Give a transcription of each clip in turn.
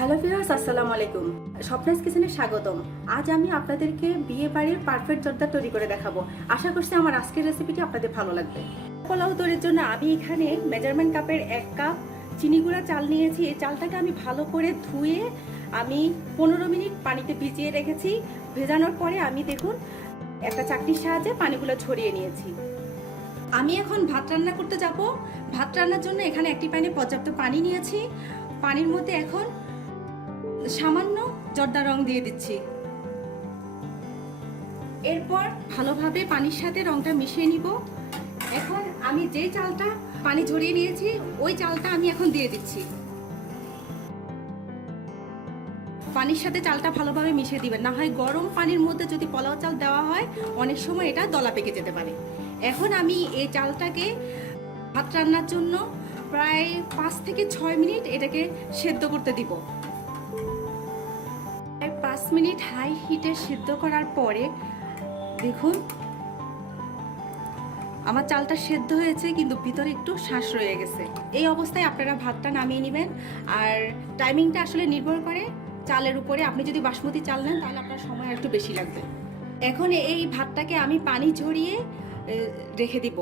Hello viewers, আসসালামু আলাইকুম। স্বপ্নাস কিচেনে স্বাগতম। আজ আমি আপনাদেরকে বিয়ে বাড়ির পারফেক্ট জর্দা তৈরি করে দেখাবো। আশা করছি আমার আজকের রেসিপিটি আপনাদের ভালো লাগবে। পোলাও তৈরির জন্য আমি এখানে মেজারমেন্ট কাপের 1 কাপ চিনি গুঁড়া চাল নিয়েছি। এই চালটাকে আমি ভালো করে ধুয়ে আমি 15 মিনিট পানিতে ভিজিয়ে রেখেছি। ভেজানোর পরে আমি দেখুন একটা চাকনির সাহায্যে পানিগুলো ছড়িয়ে নিয়েছি। আমি এখন ভাত রান্না করতে যাব। ভাত রান্নার জন্য এখানে একটি প্যানে পর্যাপ্ত পানি নিয়েছি। পানির মধ্যে এখন সামান্য জর্দা রং দিয়ে দিচ্ছি। এরপর ভালোভাবে পানির সাথে রংটা মিশিয়ে নিব। এখন আমি যে চালটা পানি ঝরিয়ে নিয়েছি ওই চালটা আমি এখন দিয়ে দিচ্ছি। পানির সাথে চালটা ভালোভাবে মিশিয়ে দিবেন, না হয় গরম পানির মধ্যে যদি পোলাও চাল দেওয়া হয় অনেক সময় এটা দলা পেকে যেতে পারে। এখন আমি এই চালটাকে ভাত রান্নার জন্য প্রায় 5 থেকে 6 মিনিট এটাকে সেদ্ধ করতে দিব। 5 মিনিট হাই হিটে সিদ্ধ করার পরে দেখুন আমার চালটা সেদ্ধ হয়েছে, কিন্তু ভিতরে একটু শ্বাস রয়ে গেছে। এই অবস্থায় আপনারা ভাতটা নামিয়ে নেবেন। আর টাইমিংটা আসলে নির্ভর করে চালের উপরে। আপনি যদি বাসমতি চাল নেন তাহলে আপনার সময় একটু বেশি লাগবে। এখন এই ভাতটাকে আমি পানি ঝরিয়ে রেখে দিব।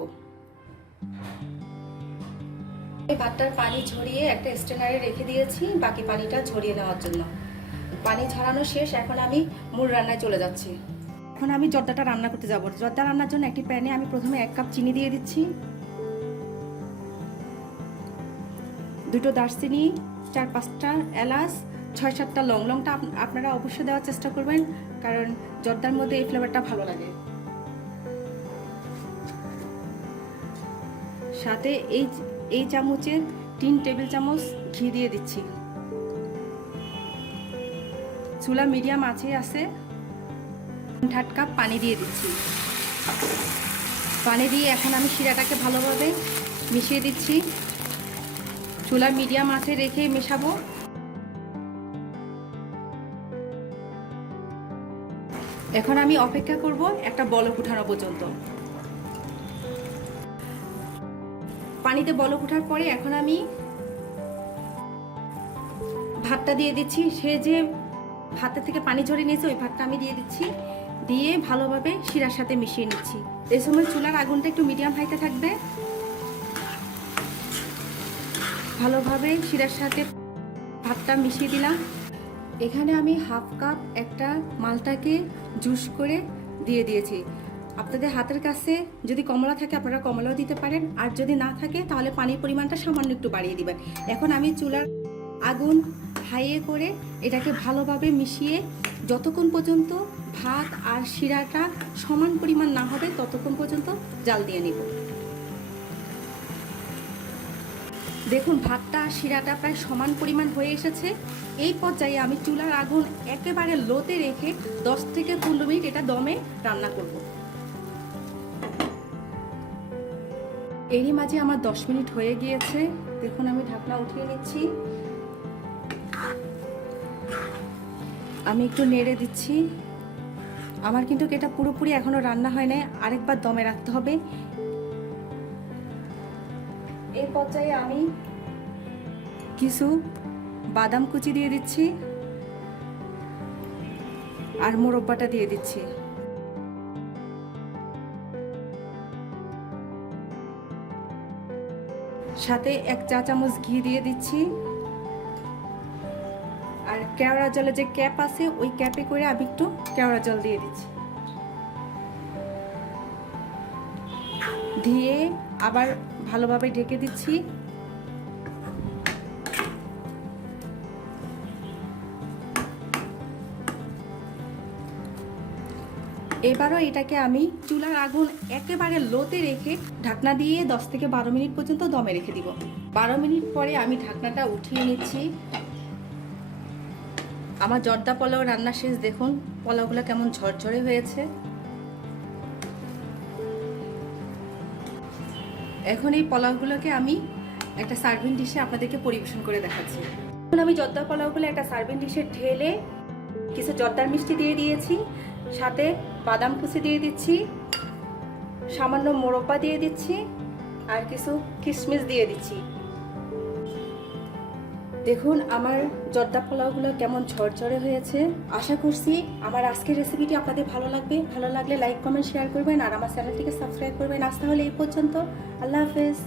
এই ভাতটার পানি ঝরিয়ে একটা স্ট্রেনারে রেখে দিয়েছি বাকি পানিটা ঝরিয়ে নেওয়ার জন্য। পানি ঝরানো শেষ, এখন আমি মূল রান্নায় চলে যাচ্ছি। এখন আমি জর্দাটা রান্না করতে যাব। জর্দা রান্নার জন্য একটি প্যানে আমি প্রথমে 1 কাপ চিনি দিয়ে দিচ্ছি, 2টো দারচিনি, 4-5টা এলাচ, 6-7টা লং। লংটা আপনারা অবশ্যই দেওয়ার চেষ্টা করবেন, কারণ জর্দার মধ্যে এই ফ্লেভারটা ভালো লাগে। সাথে এই চামচের 3 টেবিল চামচ ঘি দিয়ে দিচ্ছি। চুলা মিডিয়াম আঁচে আছে। 1/2 কাপ পানি দিয়ে দিচ্ছি। পানি দিয়ে এখন আমি শিরাটাকে ভালোভাবে মিশিয়ে দিচ্ছি। চুলা মিডিয়াম আঁচে রেখে মেশাবো। এখন আমি অপেক্ষা করব একটা বলক উঠানো পর্যন্ত। পানিতে বলক ওঠার পরে এখন আমি ভাতটা দিয়ে দিচ্ছি। সে যে ভাতের থেকে পানি ঝরিয়ে নিয়েছে ওই ভাতটা আমি দিয়ে দিচ্ছি। দিয়ে ভালোভাবে শিরার সাথে মিশিয়ে নিচ্ছি। এই সময় চুলার আগুনটা একটু মিডিয়াম হাইতে থাকবে। ভালোভাবে শিরার সাথে ভাতটা মিশিয়ে দিলাম। এখানে আমি 1/2 কাপ একটা মালটাকে জুস করে দিয়ে দিয়েছি। আপনাদের হাতের কাছে যদি কমলা থাকে আপনারা কমলাও দিতে পারেন, আর যদি না থাকে তাহলে পানির পরিমাণটা সামান্য একটু বাড়িয়ে দিবেন। এখন আমি চুলার আগুন হাইয়ে করে এটাকে ভালোভাবে মিশিয়ে যতক্ষণ পর্যন্ত ভাত আর শিরাটা সমান পরিমাণ না হবে ততক্ষণ পর্যন্ত জাল দিয়ে নিব। দেখুন ভাতটা আর শিরাটা প্রায় সমান পরিমাণ হয়ে এসেছে। এই পর্যায়ে আমি চুলার আগুন একেবারে লোতে রেখে 10 থেকে 15 মিনিট এটা দমে রান্না করব। এরই মাঝে আমার 10 মিনিট হয়ে গিয়েছে। দেখুন আমি ঢাকনা উঠিয়ে নিচ্ছি। আমি একটু নেড়ে দিচ্ছি। আমার কিন্তু এটা পুরোপুরি এখনো রান্না হয় নাই, আরেকবার দমে রাখতে হবে। এই পর্যায়ে আমি কিছু বাদাম কুচি দিয়ে দিচ্ছি আর মোরব্বাটা দিয়ে দিচ্ছি। সাথে 1 চা চামচ ঘি দিয়ে দিচ্ছি। আর কেওড়া জলের যে ক্যাপ আছে ওই ক্যাপে করে আমি একটু কেওড়া জল দিয়ে দিচ্ছি। দিয়ে আবার ভালোভাবে ঢেকে দিচ্ছি। এবারও এটাকে আমি চুলার আগুন একেবারে লোতে রেখে ঢাকনা দিয়ে 10 থেকে 12 মিনিট পর্যন্ত দমে রেখে দিব। 12 মিনিট পরে আমি ঢাকনাটা উঠিয়ে নিচ্ছি। আমার জর্দা পোলাও রান্না শেষ। দেখুন পোলাওগুলো কেমন ঝরঝরে হয়েছে। এখন এই পোলাওগুলোকে আমি একটা সার্ভিং ডিশে আপনাদেরকে পরিবেশন করে দেখাচ্ছি। এখন আমি জর্দা পোলাওগুলো একটা সার্ভিং ডিশে ঢেলে কিছু জর্দার মিষ্টি দিয়ে দিয়েছি, সাথে বাদাম কুচি দিয়ে দিচ্ছি, সামান্য মোরব্বা দিয়ে দিচ্ছি আর কিছু কিশমিশ দিয়ে দিচ্ছি। দেখুন আমার জর্দা পোলাওগুলো কেমন ঝরঝরে হয়েছে। আশা করছি আমার আজকের রেসিপিটি আপনাদের ভালো লাগবে। ভালো লাগলে লাইক কমেন্ট শেয়ার করবেন আর আমার চ্যানেলটিকে সাবস্ক্রাইব করবেন। আজ তাহলে এই পর্যন্ত, আল্লাহ হাফেজ।